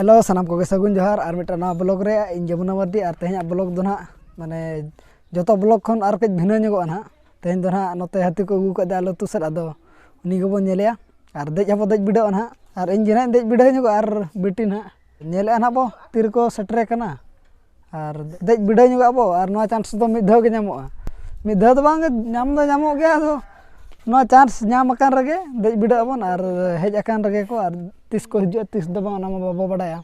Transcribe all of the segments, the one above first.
Hello सानाम को सगुन जोहार और मिट्टा नवा ब्लॉग रे इन जमुना मर्दी और तेज ब्लॉग दो ना माने जो ब्लॉग खन और कज भिन्न ᱧᱚᱜᱚᱜᱼᱟ ना तेज दो ना नोते हाथी को अगू कदे आलो तुसर अदो उनी को बन नेलिया और देज हबो देज बिडो ना और इन जिना देज बिडो ᱧᱚᱜᱚᱜᱼᱟ और बेटी ना नेले ना बो तीर को सेटरे कना और देज बिडो ᱧᱚᱜᱚᱜᱼᱟ बो और नवा चांस दो मिद धाव गे ᱧᱟᱢᱚᱜᱼᱟ मिद धाव दो बांग ᱧᱟᱢ दो ᱧᱟᱢᱚᱜ ᱜᱮᱭᱟ दो नवा चांस ᱧᱟᱢ अकान रगे देज बिडो अबन और हेज अकान रगे को और तीस को हिजुआ तीस दो बांग ना बाबो बडाया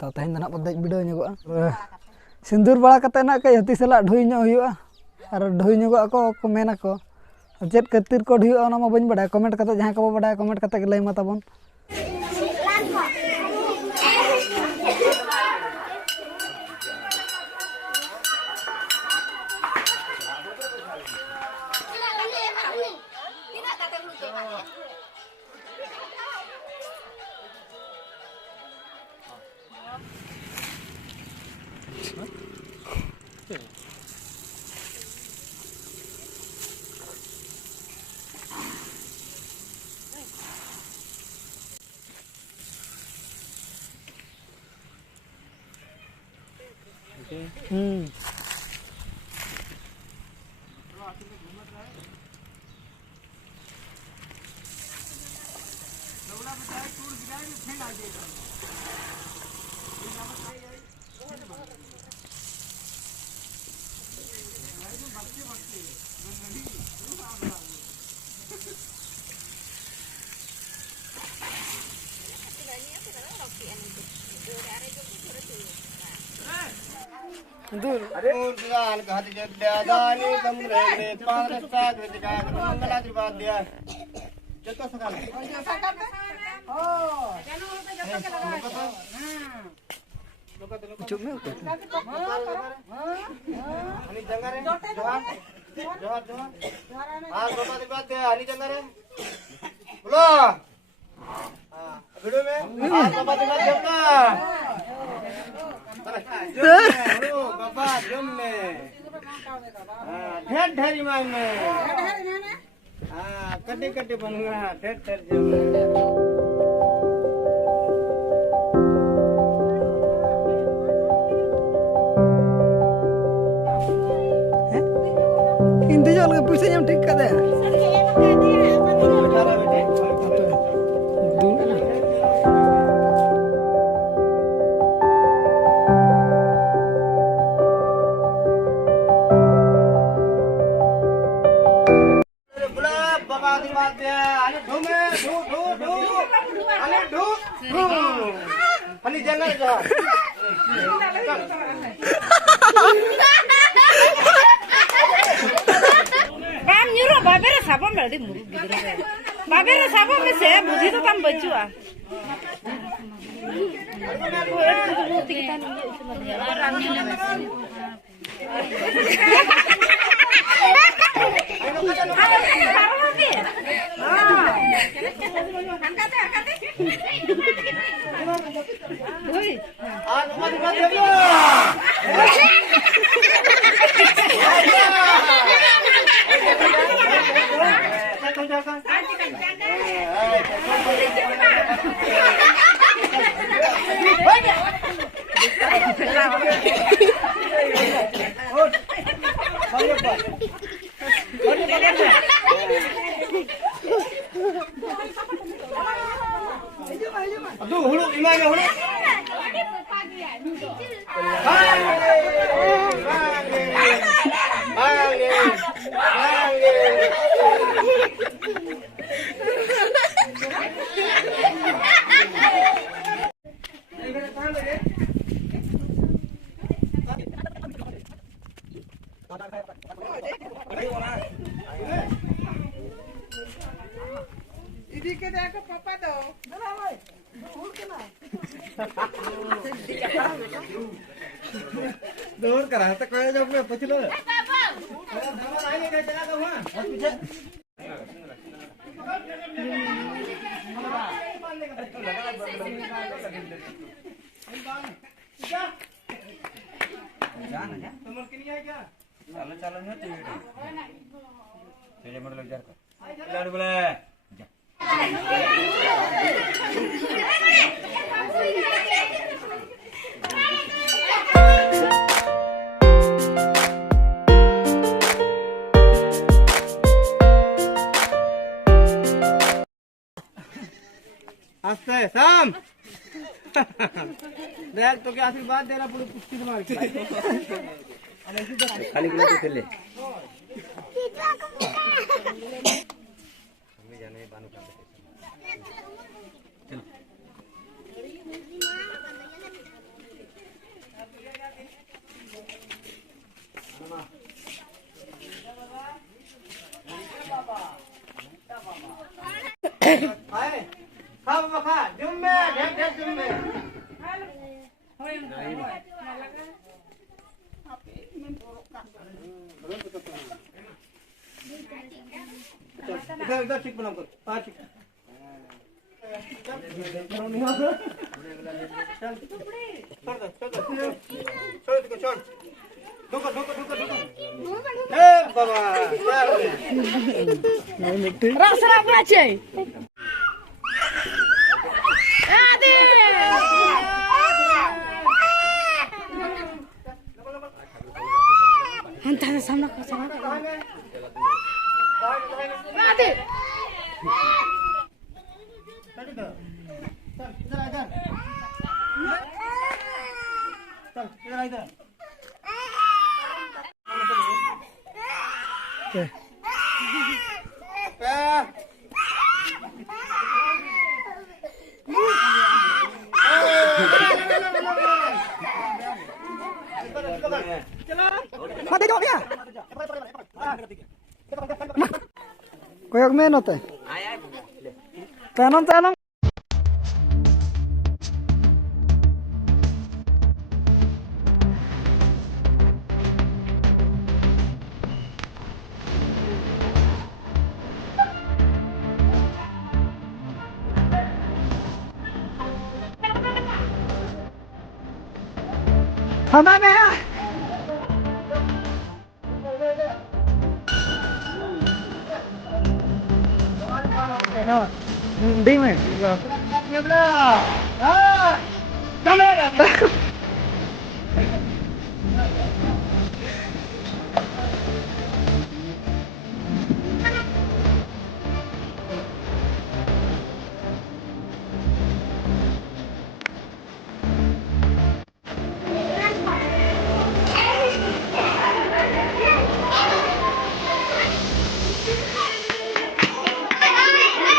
तो तेज ना देज बिडो ᱧᱚᱜᱚᱜᱼᱟ सिंदूर बड़ा कते ना कई हती सला ढुई ᱧᱚᱜ हुआ और ढुई ᱧᱚᱜᱚᱜᱼᱟ को मेना को चेत खातिर को ढुई ओना मा बइन बडा कमेंट कते जहां को बडा कमेंट कते लay मा ताबन Durgan kahati jadda dani kamre ne pangrasta kritika mangala tribadya jatto sakal oh janu to jatto ke laga चुप में ani jangare johan johan ha loka tribadya ani jangare bolo ha video में loka tribadya का बाबा जम में ढेर ढेरी मान में हाँ कटे कटे बनूंगा ढेर ढेर जम इंतजार लगे पैसे जम ठीक कर दे बाबेरे साबो में से बुद्धि तो कम बचुआ aduh hulu imanya hulu इदी के देखो पापा दो दूर करा तो कोई जब में पछलो धमर आने के चला दो हां पीछे तुम किनी है क्या चलो चलो ना तेरे मर लग जा लड़ बोले आस्ते शाम देख तो क्या आशीर्वाद दे रहा पूरी पुष्टि मार के खाली गिला तो ले हमें जाने बानू का आए खा बाबा खा जुम्मे ढेर ढेर जुम्मे इधर इधर ठीक बनाओ कर पांच चल छोड़ दो छोड़ दो छोड़ धोखा धोखा धोखा धोखा ए बाबा Rasa apa aja? Ade. Hantar sama kau sama. Ade. चल इधर इधर Okay. Mati jawab ya. Koyok me note. Tanam tanam. Hama me. Ding me. Ah, come here.